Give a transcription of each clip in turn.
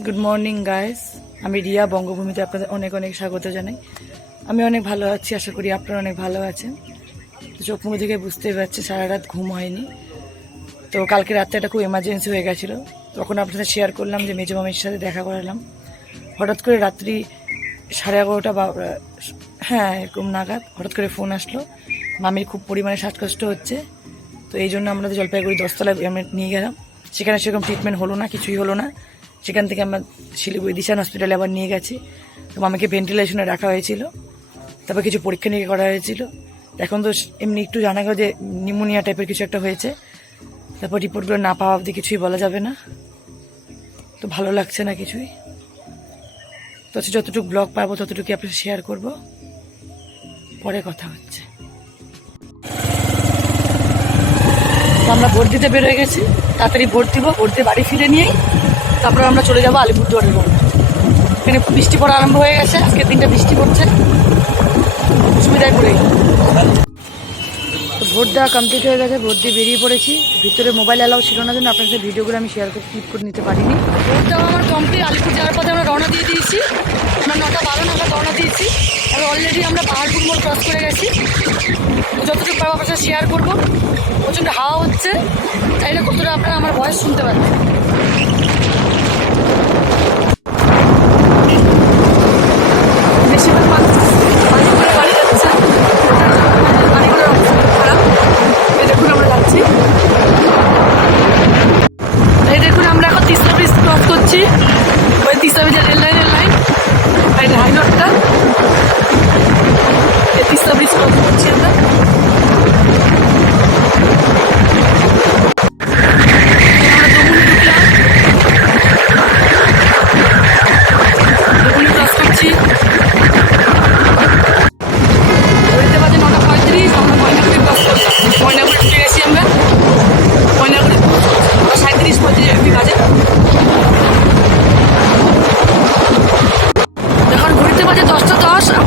Good morning guys, আমি রিয়া বঙ্গভূমিতে আপনাদের অনেক অনেক স্বাগত জানাই। আমি অনেক ভালো আছি, আশা করি আপনারা অনেক ভালো আছেন। তো চোখ মুখ থেকে বুঝতেই পারছি সারা রাত ঘুম হয়নি। তো কালকে রাতে একটা খুব এমার্জেন্সি হয়ে গেছিলো, তখন আপনার সাথে শেয়ার করলাম যে মেজো মামির সাথে দেখা করালাম। হঠাৎ করে রাত্রি 11:30 বা হ্যাঁ এরকম নাগাদ হঠাৎ করে ফোন আসলো, মামির খুব পরিমাণে শ্বাসকষ্ট হচ্ছে। তো এই জন্য আমরা জলপাইগুড়ি 10তলায় নিয়ে গেলাম। সেখানে সেরকম ট্রিটমেন্ট হলো না, কিছুই হলো না। সেখান থেকে আমরা শিলিগুড়ি দিশান হসপিটালে আবার নিয়ে গেছি। তো মামাকে ভেন্টিলেশনে রাখা হয়েছিল, তারপর কিছু পরীক্ষা নিরীক্ষা করা হয়েছিল। এখন তো এমনি একটু জানা গেল যে নিউমোনিয়া টাইপের কিছু একটা হয়েছে। তারপর রিপোর্টগুলো না পাওয়া অবধি কিছুই বলা যাবে না। তো ভালো লাগছে না কিছুই। তো যতটুকু ব্লগ পাবো ততটুকু আপনার শেয়ার করব, পরে কথা হচ্ছে। আমরা ভোট দিতে বেরোয় গেছি, তাড়াতাড়ি ভোট দিব, ভোট দিয়ে বাড়ি ফিরে নিয়েই তারপরে আমরা চলে যাবো আলিপুরদুয়ারের রোড। এখানে বৃষ্টি পড়া আরম্ভ হয়ে গেছে, আজকের দিনটা বৃষ্টি পড়ছে, সুবিধায় পড়ে গেল। তো ভোট দেওয়া কমপ্লিট হয়ে গেছে, ভোট দিয়ে বেরিয়ে পড়েছি। ভিতরে মোবাইল অ্যালাউ ছিল না জন্য আপনার সাথে ভিডিওগুলো আমি শেয়ার করে ক্লিক করে নিতে পারিনি। ভোট দেওয়া আমার কমপ্লিট। আলিপুর যাওয়ার পথে আমরা রওনা দিয়ে দিয়েছি। আমরা 9:12 নাগাদ রওনা দিয়েছি, আর অলরেডি আমরা পাহাড়পুর মোড় ক্রস করে গেছি। যতটুকু পারবো আপনার সাথে শেয়ার করবো। প্রচণ্ড হাওয়া হচ্ছে, তাই না কতটা আপনারা আমার ভয়েস শুনতে পাচ্ছেন। বেশিরভাগ মানুষ বাড়ি করে বাড়ি যাচ্ছে, বাড়িগুলোর অবস্থা খারাপ। এই দেখুন আমরা যাচ্ছি, এই দেখুন আমরা এখন তিস্তা ব্রিজ ক্রস করছি। ওই তিস্তা ব্রিজের রেল লাইন, আর এটা হাই রোডটা, এই তিস্তা ব্রিজ ক্রস করছি আমরা।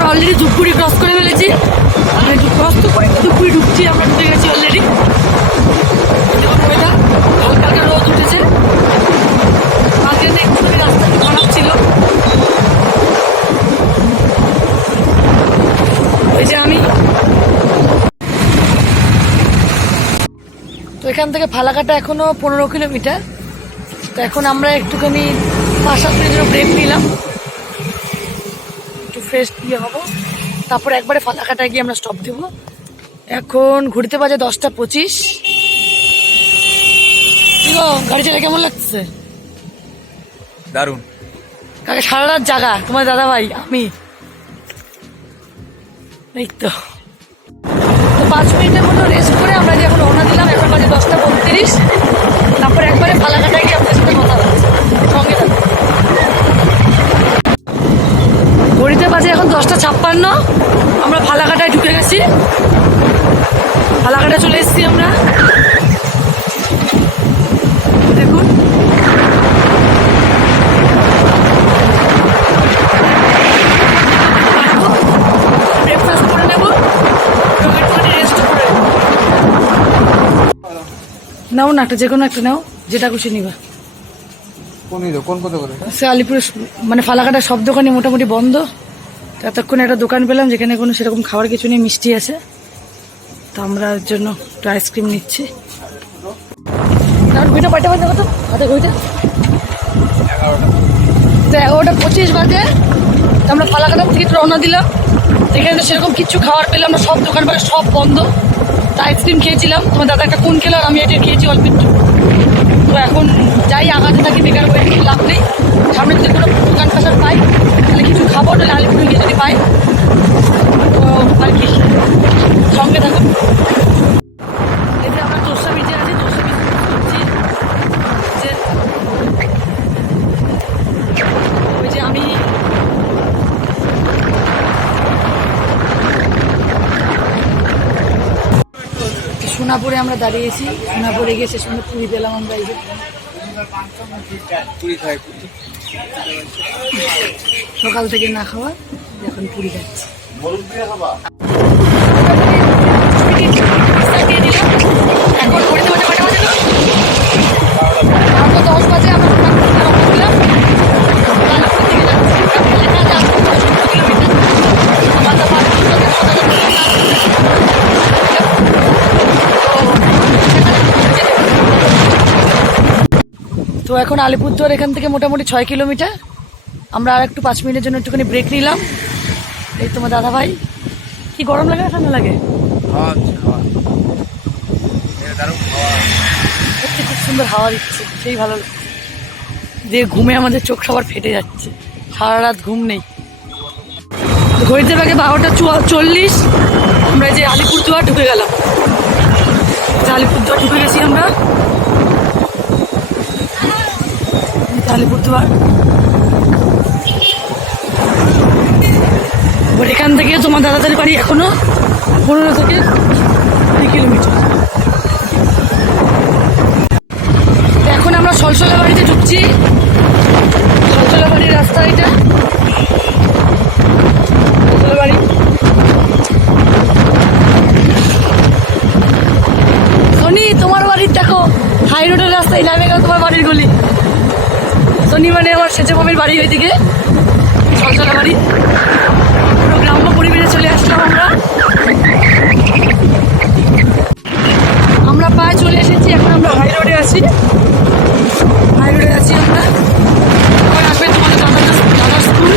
অলরেডি ধূপগুড়ি ক্রস করে ফেলেছি, ক্রস তো করে ধূপগুড়ি ঢুকছি, আমরা ঢুকে গেছি অলরেডি। দেখুন ওয়েদার, হালকা হালকা রোদ উঠেছে। কালকে একটু রাস্তা একটু খারাপ ছিল। এই যে আমি তো এখান থেকে ফালাকাটা এখনো 15 কিলোমিটার। তো এখন আমরা একটুখানি 5-7 মিনিটের ব্রেক নিলাম, একটু ফ্রেশ দিয়ে হবো, তারপর একবারে ফালাকাটায় গিয়ে আমরা স্টপ দেবো। এখন ঘুরতে বাজে 10:25। গাড়ি চালা কেমন লাগছে? দারুণ। কাকে সারা রাত জাগা তোমার দাদা ভাই আমি, এই তো 5 মিনিটের মতো রেস্ট করে আমরা যে এখন রওনা দিলাম। এখন বাজে 10:32। তারপর একবারে ফালাকাটায় গিয়ে আপনার সাথে কথা বলছি, সঙ্গে থাকবো। ঘড়িতে বাজে এখন 10:56। আমরা ফালাকাটায় ঢুকে গেছি, ফালাকাটায় চলে এসেছি আমরা। দেখুন ব্রেকফাস্ট করে নেবো, একটুখানি রেস্ট করে নাও না, একটা যে কোনো একটা নাও, যেটা খুশি নিবা। সে আলিপুর মানে ফালাকাটা সব দোকানই মোটামুটি বন্ধ। এতক্ষণ একটা দোকান পেলাম যেখানে কোনো সেরকম খাবার কিছু নেই, মিষ্টি আছে। তো আমরা ওর জন্য একটু আইসক্রিম নিচ্ছি। ঘুইটা পাল্টে পাল্টে কত হাতে ঘুইটা 11:25 বাজে। আমরা ফালাকাটার থেকে রওনা দিলাম। এখানে তো সেরকম কিছু খাবার পেলাম না, সব দোকান পাশে সব বন্ধ। তো আইসক্রিম খেয়েছিলাম, তোমার দাদা একটা কোন খেলো আর আমি এটা খেয়েছি অল্প একটু। তো এখন যাই আগাতে থাকি, বেকার হয়ে লাভ নেই। সামনে যদি কোনো দোকান পাশার পাই তাহলে কিছু খাবো, নাহলে আলিপুরে গিয়ে যদি পাই তো আর কি, সঙ্গে থাকুন। এতে আমরা তোষা বিচে আছি, তোষা বিচ করছি। ওই যে আমি সোনাপুরে আমরা দাঁড়িয়েছি। সোনাপুরে গিয়ে শেষ পর্যন্ত পুরী পেলাম আমরা। এই যে সকাল থেকে না খাওয়া, এখন পুরী খাচ্ছি। এখন ঘড়িতে বাজে 10 বাজে, আমরা তো এখন আলিপুরদুয়ার এখান থেকে মোটামুটি 6 কিলোমিটার। আমরা আর একটু 5 মিনিটের জন্য একটুখানি ব্রেক নিলাম। এই তোমার দাদা ভাই, কি গরম লাগে না ঠান্ডা লাগে? সত্যি খুব সুন্দর হাওয়া দিচ্ছে, সেই ভালো লাগছে। যে ঘুমে আমাদের চোখ সবার ফেটে যাচ্ছে, সারা রাত ঘুম নেই। ঘড়িতে বাগে 12:40। আমরা এই যে আলিপুরদুয়ার ঢুকে গেলাম। আলিপুরদুয়ার ঢুকে গেছি আমরা। আলিপুরদুয়ার এবার এখান থেকে তোমার দাদাদের বাড়ি এখনো 15 থেকে 20 কিলোমিটার। এখন আমরা সলসলা বাড়িতে ঢুকছি। সলসলা বাড়ির রাস্তা এটা। সলসলা বাড়ি সোনি, তোমার বাড়ির দেখো হাই রোডের রাস্তায় নামে গেল তোমার বাড়ির গলি। সোনি মানে আমার সেচে মমির বাড়ি ওইদিকে, সলসলা বাড়ি। পুরো গ্রাম্য পরিবেশে চলে আসলাম আমরা। আমরা প্রায় চলে এসেছি, এখন আমরা হাই রোডে আছি। হাই রোডে আছি আমরা। এখন আসবে তোমাদের দাদার স্কুল,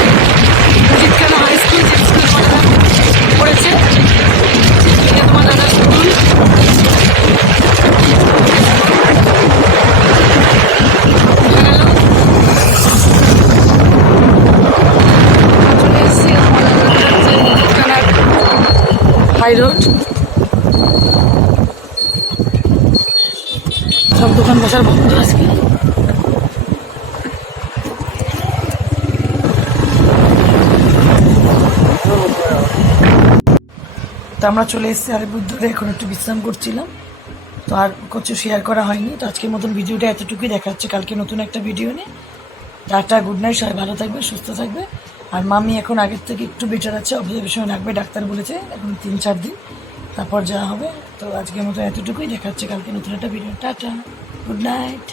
মজিদখানা হাই স্কুল, যে স্কুলে তোমার দাদা পড়েছে। এটা তোমার দাদার স্কুল। চলে এসেছি তোমার দাদার মজিদখানার হাই রোড। সব দোকান বসার বন্ধ আজকে। তো আমরা চলে এসেছি আলিপুরদুয়ারে, এখন একটু বিশ্রাম করছিলাম। তো আর কিছু শেয়ার করা হয়নি। তো আজকের মতন ভিডিওটা এতটুকুই, দেখা হচ্ছে কালকে নতুন একটা ভিডিও নিয়ে। টাটা, গুড নাইট, সবাই ভালো থাকবে, সুস্থ থাকবে। আর মামি এখন আগের থেকে একটু বেটার আছে, অবজারভেশনে রাখবে, ডাক্তার বলেছে এখন 3-4 দিন, তারপর যা হবে। তো আজকের মতো এতটুকুই, দেখা হচ্ছে কালকে নতুন একটা ভিডিও। Tata, good night.